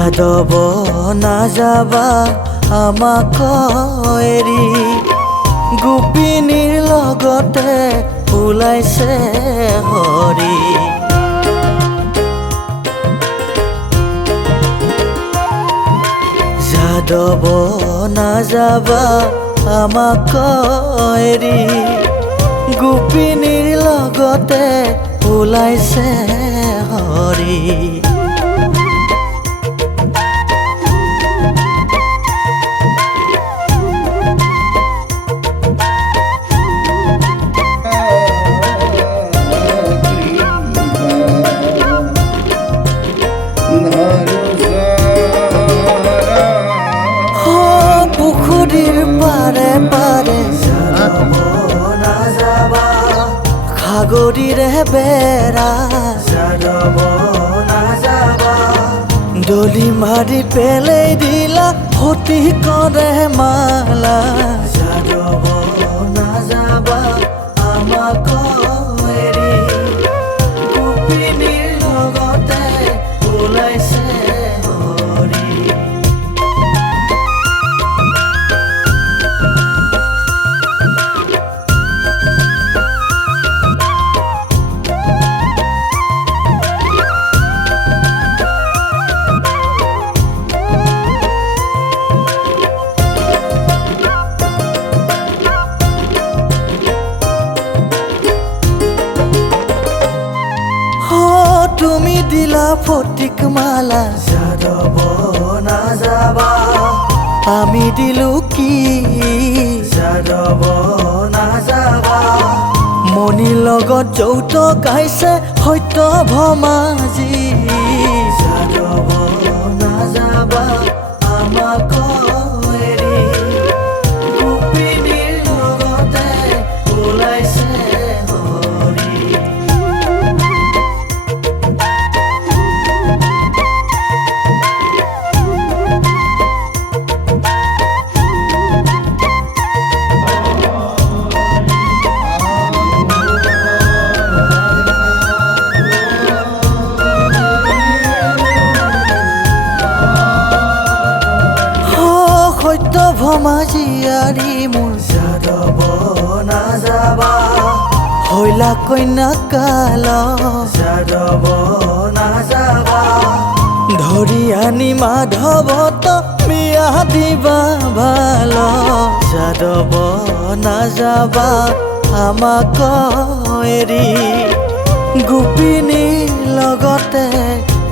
যাদৱ নাযাবা আমাক এৰি গোপিনীৰ লগতে ওলাইছে হৰি যাদৱ নাযাবা আমাক এৰি গোপিনীৰ লগতে ওলাইছে হৰি পুখুৰীৰ পাৰে পাৰে যাদৱ নাযাবা সাগৰীৰে বেৰা যাদৱ নাযাবা দলি মাৰি পেলাই দিলা সতী কৰে মালা যাদৱ নাযাবা আমাক এৰি গোপিনীৰ লগতে ওলাইছে হৰি তুমি দিলা ফটিক মালা যাদৱ নাযাবা আমি দিলো কি যাদৱ নাযাবা মণিৰ লগত যৌতুক গাইছে সত্য ভমাজি যাদৱ নাযাবা আমাক এৰি গোপিনীৰ লগতে ওলাইছে হৰি সত্য ভমাজিয়াৰী মোৰ যাদৱ নাযাবা হৈলা কন্যা কাল যাদৱ নাযাবা ধৰি আনি মাধৱত বিয়া দিবা ভাল যাদৱ নাযাবা আমাক এৰি গোপিনীৰ লগতে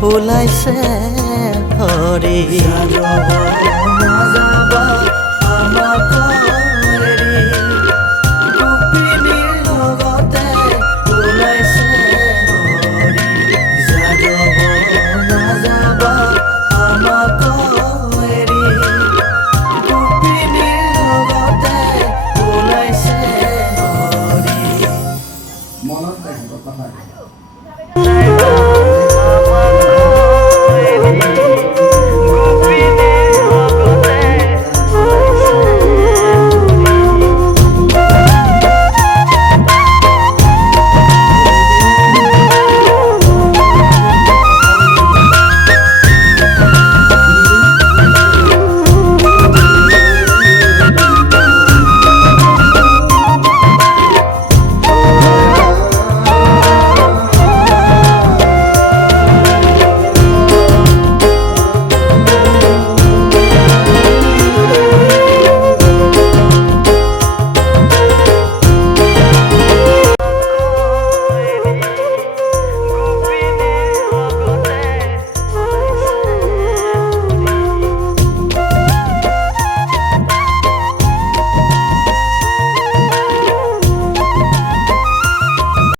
ওলাইছে হৰি যাদৱ